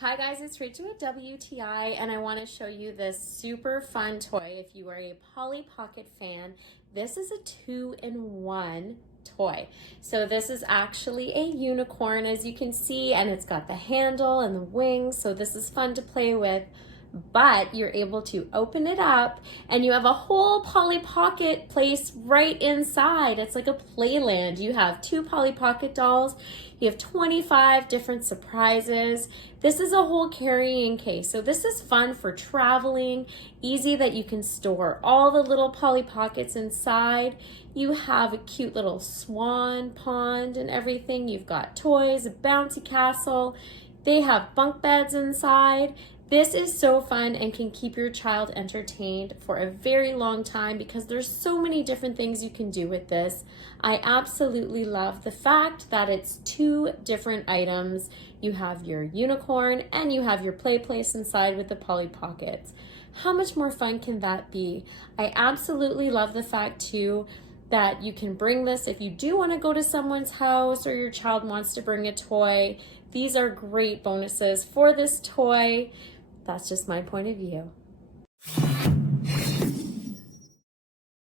Hi guys, it's Rachel at WTI and I want to show you this super fun toy. If you are a Polly Pocket fan, this is a 2-in-1 toy. So this is actually a unicorn, as you can see, and it's got the handle and the wings, so this is fun to play with. But you're able to open it up and you have a whole Polly Pocket place right inside. It's like a playland. You have 2 Polly Pocket dolls. You have 25 different surprises. This is a whole carrying case. So this is fun for traveling, easy that you can store all the little Polly Pockets inside. You have a cute little swan pond and everything. You've got toys, a bouncy castle. They have bunk beds inside. This is so fun and can keep your child entertained for a very long time because there's so many different things you can do with this. I absolutely love the fact that it's 2 different items. You have your unicorn and you have your play place inside with the Polly Pockets. How much more fun can that be? I absolutely love the fact too that you can bring this if you do want to go to someone's house or your child wants to bring a toy. These are great bonuses for this toy. That's just my point of view.